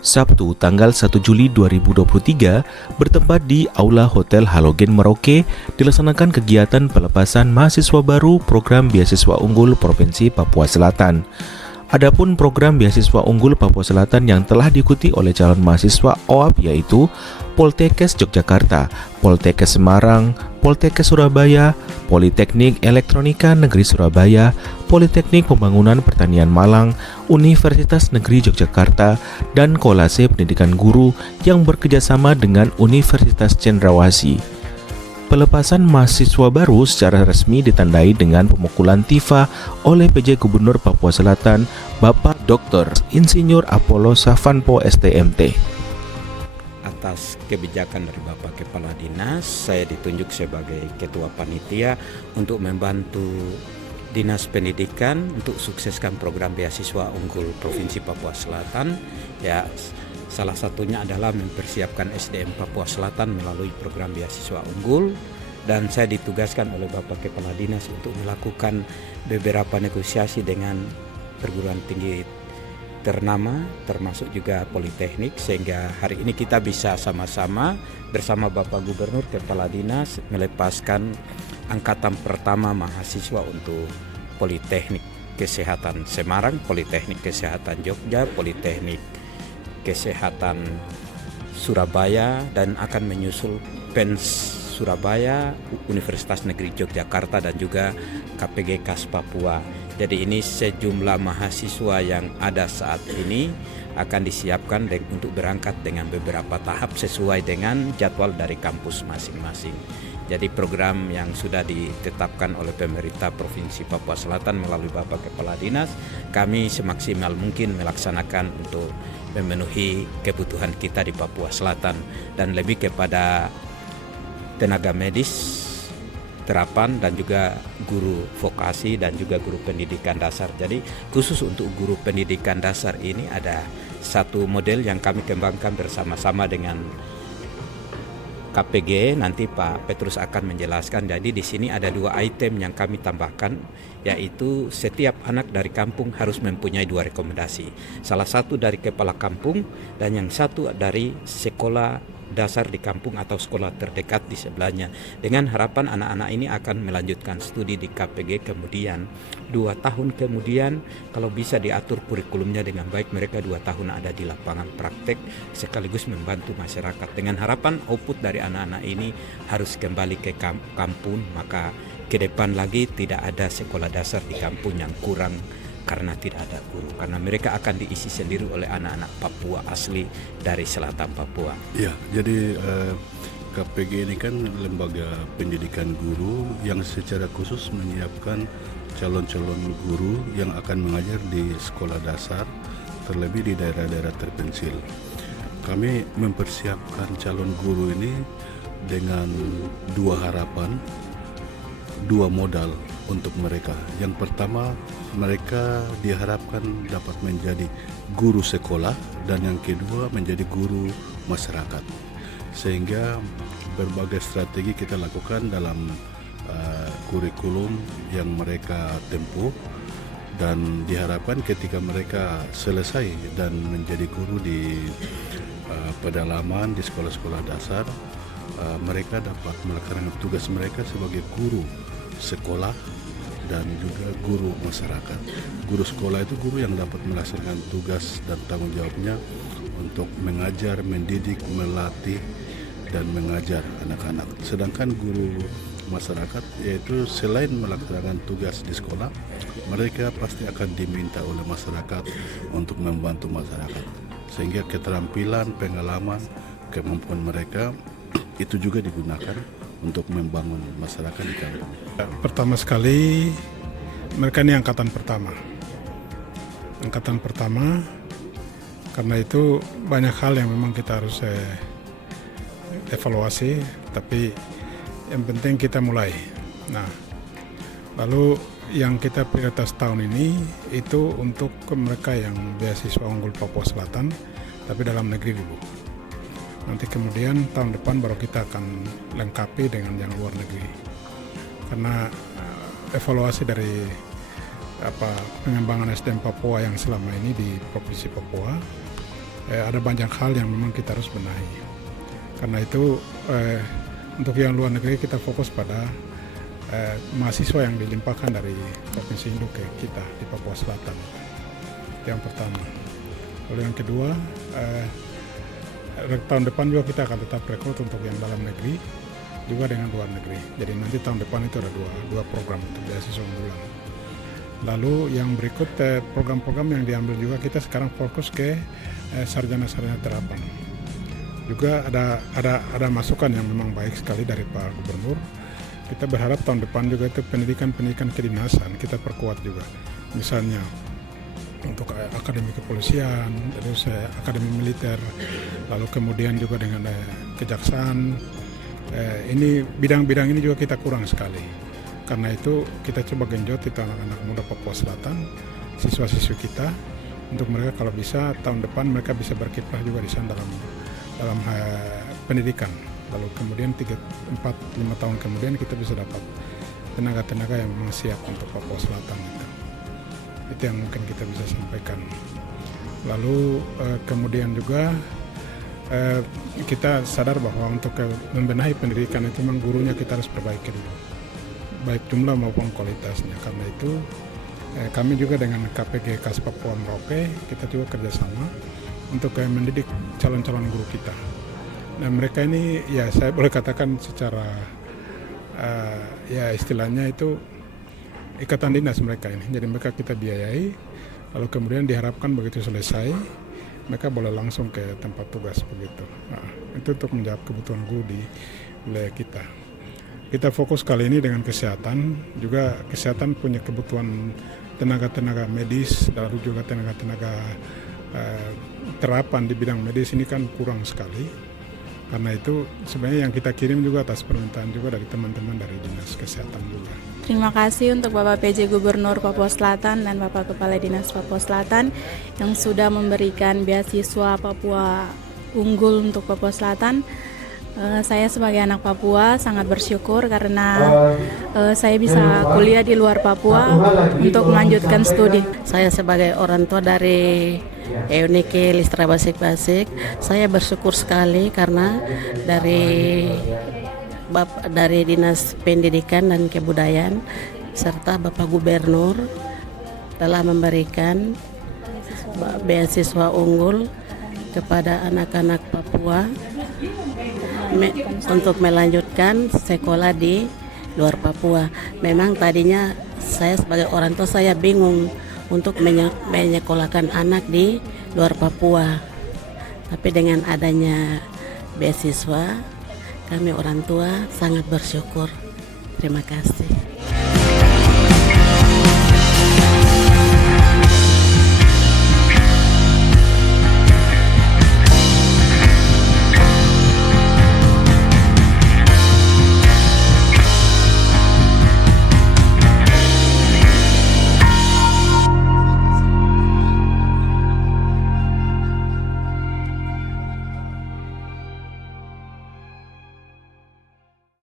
Sabtu tanggal 1 Juli 2023 bertempat di Aula Hotel Halogen Merauke dilaksanakan kegiatan pelepasan mahasiswa baru program beasiswa unggul Provinsi Papua Selatan. Adapun program beasiswa unggul Papua Selatan yang telah diikuti oleh calon mahasiswa OAP yaitu Poltekkes Yogyakarta, Poltekkes Semarang, Poltekkes Surabaya, Politeknik Elektronika Negeri Surabaya, Politeknik Pembangunan Pertanian Malang, Universitas Negeri Yogyakarta, dan Kolase Pendidikan Guru yang bekerjasama dengan Universitas Cendrawasih. Pelepasan mahasiswa baru secara resmi ditandai dengan pemukulan tifa oleh PJ Gubernur Papua Selatan, Bapak Dr. Insinyur Apollo Savanpo STMT. Atas kebijakan dari Bapak Kepala Dinas, saya ditunjuk sebagai Ketua Panitia untuk membantu Dinas Pendidikan untuk sukseskan program beasiswa unggul Provinsi Papua Selatan. Ya, salah satunya adalah mempersiapkan SDM Papua Selatan melalui program beasiswa unggul, dan saya ditugaskan oleh Bapak Kepala Dinas untuk melakukan beberapa negosiasi dengan perguruan tinggi ternama termasuk juga Politeknik, sehingga hari ini kita bisa sama-sama bersama Bapak Gubernur Kepala Dinas melepaskan angkatan pertama mahasiswa untuk Politeknik Kesehatan Semarang, Politeknik Kesehatan Jogja, Politeknik Kesehatan Surabaya, dan akan menyusul PENS Surabaya, Universitas Negeri Yogyakarta, dan juga KPG KAS Papua. Jadi ini sejumlah mahasiswa yang ada saat ini akan disiapkan untuk berangkat dengan beberapa tahap sesuai dengan jadwal dari kampus masing-masing. Jadi program yang sudah ditetapkan oleh pemerintah Provinsi Papua Selatan melalui Bapak Kepala Dinas, kami semaksimal mungkin melaksanakan untuk memenuhi kebutuhan kita di Papua Selatan, dan lebih kepada tenaga medis, terapan, dan juga guru vokasi dan juga guru pendidikan dasar. Jadi khusus untuk guru pendidikan dasar ini ada satu model yang kami kembangkan bersama-sama dengan KPG. Nanti Pak Petrus akan menjelaskan. Jadi di sini ada dua item yang kami tambahkan, yaitu setiap anak dari kampung harus mempunyai dua rekomendasi. Salah satu dari kepala kampung dan yang satu dari sekolah dasar di kampung atau sekolah terdekat di sebelahnya, dengan harapan anak-anak ini akan melanjutkan studi di KPG, kemudian 2 tahun kemudian kalau bisa diatur kurikulumnya dengan baik, mereka 2 tahun ada di lapangan praktek sekaligus membantu masyarakat, dengan harapan output dari anak-anak ini harus kembali ke kampung, maka ke depan lagi tidak ada sekolah dasar di kampung yang kurang karena tidak ada guru, karena mereka akan diisi sendiri oleh anak-anak Papua asli dari selatan Papua. Ya, jadi KPG ini kan lembaga pendidikan guru yang secara khusus menyiapkan calon-calon guru yang akan mengajar di sekolah dasar, terlebih di daerah-daerah terpencil. Kami mempersiapkan calon guru ini dengan 2 harapan, 2 modal untuk mereka. Yang pertama, mereka diharapkan dapat menjadi guru sekolah, dan yang kedua menjadi guru masyarakat. Sehingga berbagai strategi kita lakukan dalam kurikulum yang mereka tempuh, dan diharapkan ketika mereka selesai dan menjadi guru di pedalaman di sekolah-sekolah dasar, mereka dapat melaksanakan tugas mereka sebagai guru sekolah dan juga guru masyarakat. Guru sekolah itu guru yang dapat melaksanakan tugas dan tanggung jawabnya untuk mengajar, mendidik, melatih, dan mengajar anak-anak. Sedangkan guru masyarakat yaitu selain melaksanakan tugas di sekolah, mereka pasti akan diminta oleh masyarakat untuk membantu masyarakat. Sehingga keterampilan, pengalaman, kemampuan mereka itu juga digunakan untuk membangun masyarakat di kampung. Pertama sekali, mereka ini angkatan pertama. Angkatan pertama, karena itu banyak hal yang memang kita harus evaluasi, tapi yang penting kita mulai. Nah, lalu yang kita prioritas tahun ini itu untuk mereka yang beasiswa unggul Papua Selatan, tapi dalam negeri dulu. Nanti kemudian tahun depan baru kita akan lengkapi dengan yang luar negeri. Karena evaluasi dari pengembangan SDM Papua yang selama ini di Provinsi Papua, ada banyak hal yang memang kita harus benahi. Karena itu untuk yang luar negeri kita fokus pada mahasiswa yang dilimpahkan dari Provinsi Induk ke kita di Papua Selatan. Itu yang pertama. Lalu yang kedua, tahun depan juga kita akan tetap rekrut untuk yang dalam negeri juga dengan luar negeri. Jadi nanti tahun depan itu ada dua program untuk beasiswa unggulan. Lalu yang berikut program-program yang diambil juga kita sekarang fokus ke sarjana-sarjana terapan. Juga ada masukan yang memang baik sekali dari Pak Gubernur. Kita berharap tahun depan juga itu pendidikan kedinasan kita perkuat juga. Misalnya untuk akademi kepolisian, terus akademi militer, lalu kemudian juga dengan kejaksaan. Ini bidang-bidang ini juga kita kurang sekali. Karena itu kita coba genjot itu anak-anak muda Papua Selatan, siswa-siswi kita, untuk mereka kalau bisa tahun depan mereka bisa berkiprah juga di sana dalam pendidikan. Lalu kemudian 3, 4, 5 tahun kemudian kita bisa dapat tenaga-tenaga yang memang siap untuk Papua Selatan. Itu yang mungkin kita bisa sampaikan. Lalu kemudian juga kita sadar bahwa untuk membenahi pendidikan itu memang gurunya kita harus perbaiki dulu, baik jumlah maupun kualitasnya. Karena itu kami juga dengan KPG KAS Papua Merauke kita juga kerjasama untuk mendidik calon-calon guru kita. Nah mereka ini ya saya boleh katakan secara ya istilahnya itu ikatan dinas mereka ini. Jadi mereka kita biayai, lalu kemudian diharapkan begitu selesai mereka boleh langsung ke tempat tugas begitu. Nah, itu untuk menjawab kebutuhan guru di wilayah kita. Kita fokus kali ini dengan kesehatan, juga kesehatan punya kebutuhan tenaga-tenaga medis, lalu juga tenaga-tenaga terapan di bidang medis ini kan kurang sekali. Karena itu sebenarnya yang kita kirim juga atas permintaan juga dari teman-teman dari Dinas Kesehatan juga. Terima kasih untuk Bapak PJ Gubernur Papua Selatan dan Bapak Kepala Dinas Papua Selatan yang sudah memberikan beasiswa Papua unggul untuk Papua Selatan. Saya sebagai anak Papua sangat bersyukur karena saya bisa kuliah di luar Papua untuk melanjutkan studi. Saya sebagai orang tua dari Eunike Listra Basik-Basik, saya bersyukur sekali karena dari Dinas Pendidikan dan Kebudayaan serta Bapak Gubernur telah memberikan beasiswa unggul kepada anak-anak Papua untuk melanjutkan sekolah di luar Papua. Memang tadinya saya sebagai orang tua saya bingung untuk menyekolahkan anak di luar Papua. Tapi dengan adanya beasiswa, kami orang tua sangat bersyukur. Terima kasih.